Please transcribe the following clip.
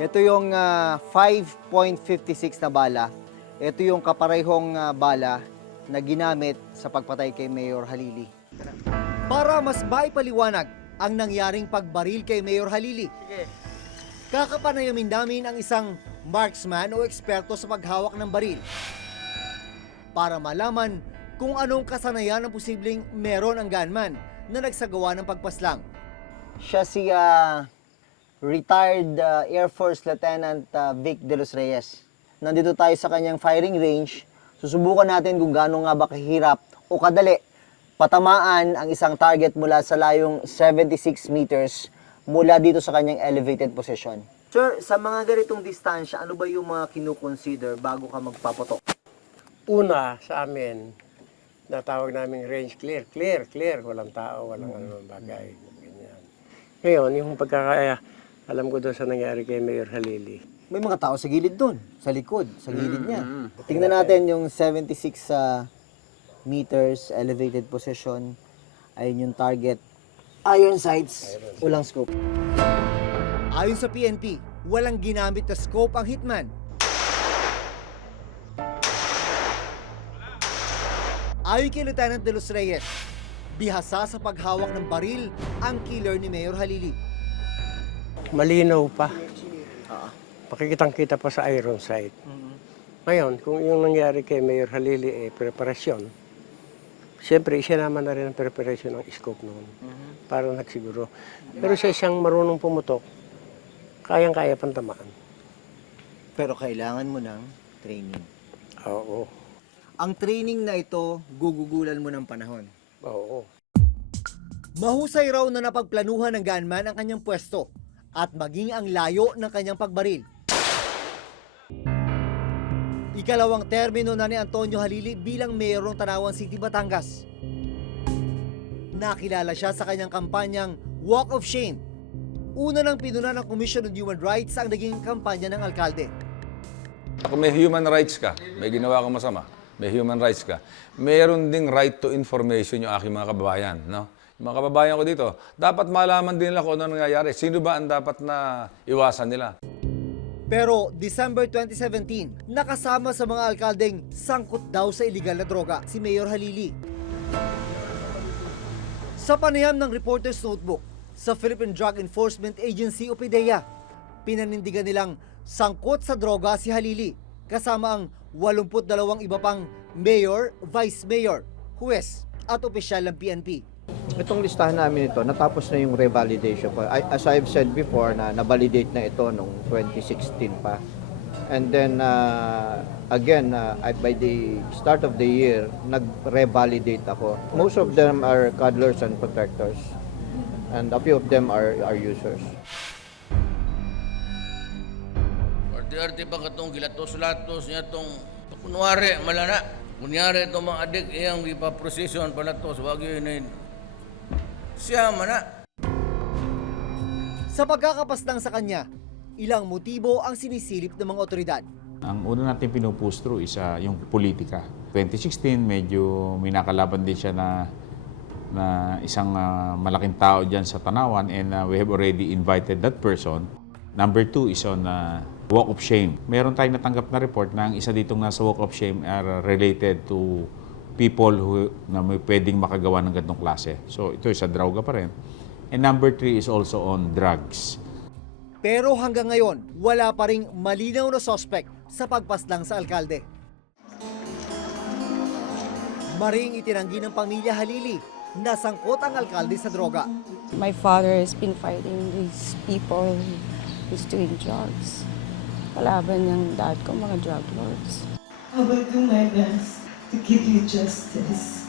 Ito yung 5.56 na bala. Ito yung kaparehong bala na ginamit sa pagpatay kay Mayor Halili. Para mas maipaliwanag ang nangyaring pagbaril kay Mayor Halili, kakapanayamin namin ang isang marksman o eksperto sa paghawak ng baril para malaman kung anong kasanayan ang posibleng meron ang gunman na nagsagawa ng pagpaslang. Siya si retired Air Force Lieutenant Vic De Los Reyes. Nandito tayo sa kanyang firing range. Susubukan natin kung gaano nga ba kahirap o kadali patamaan ang isang target mula sa layong 76 meters mula dito sa kanyang elevated position. Sir, sa mga ganitong distansya, ano ba yung mga kinukonsider bago ka magpaputok? Una sa amin, natawag naming range clear. Clear. Walang tao, walang anumang bagay. Ganyan. Ngayon, yung alam ko doon sa nangyari kay Mayor Halili. May mga tao sa gilid doon, sa likod, sa gilid niya. Tingnan natin yung 76 meters elevated position. Ayun yung target. Iron sights, walang scope. Ayon sa PNP, walang ginamit na scope ang hitman. Ayon kay Lieutenant De Los Reyes, bihasa sa paghawak ng baril ang killer ni Mayor Halili. Malinaw pa. Pakikitang-kita pa sa iron sight. Ngayon, kung yung nangyari kay Mayor Halili preparasyon, siyempre siya naman na rin ang preparasyon ng scope noon. Para nagsiguro. Pero sa isang marunong pumutok, kayang-kaya pantamaan. Pero kailangan mo ng training. Oo. Ang training na ito, gugugulan mo ng panahon. Oo. Mahusay raw na napagplanuhan ng gunman ang kanyang pwesto at maging ang layo ng kanyang pagbaril. Ikalawang termino na ni Antonio Halili bilang mayor ng Tanawan City, Batangas. Nakilala siya sa kanyang kampanyang Walk of Shame. Una nang pinuna ng Commission on Human Rights ang naging kampanya ng alkalde. Kung may human rights ka, may ginawa kang masama, may human rights ka, mayroon ding right to information yung aking mga kababayan. No? Yung mga kababayan ko dito, dapat malaman din nila kung ano nangyayari. Sino ba ang dapat na iwasan nila? Pero December 2017, nakasama sa mga alkaldeng sangkot daw sa iligal na droga si Mayor Halili. Sa panayam ng Reporter's Notebook sa Philippine Drug Enforcement Agency o PDEA, pinanindigan nilang sangkot sa droga si Halili kasama ang 82 iba pang mayor, vice mayor, huwes at opisyal ng PNP. Itong listahan namin ito, natapos na yung revalidation po. As I've said before, na-validate na ito noong 2016 pa. And then, again, by the start of the year, nag-revalidate ako. Most of them are cuddlers and protectors. And a few of them are users. Arti-arti pa katong gilatos-latos niya itong kunwari malana. Kunyari itong mga adik iyang ipaprosesyon palatos. Wag yun na siya mana. Sa pagkakapaslang sa kanya, ilang motibo ang sinisilip ng mga otoridad. Ang una natin pinupush through is yung politika. 2016, medyo may nakalaban din siya na isang malaking tao dyan sa Tanawan and we have already invited that person. Number 2 is on walk of shame. Meron tayong natanggap na report na ang isa ditong nasa walk of shame are related to people na may pwedeng makagawa ng ganitong klase. So ito sa droga pa rin. And number 3 is also on drugs. Pero hanggang ngayon, wala pa ring malinaw na suspect sa pagpaslang sa alkalde. Maring itinanggi ng pamilya Halili na sangkot ang alkalde sa droga. My father has been fighting these people who's doing drugs. Kalaban ng dad ko, mga drug lords. I will do my best to give you justice.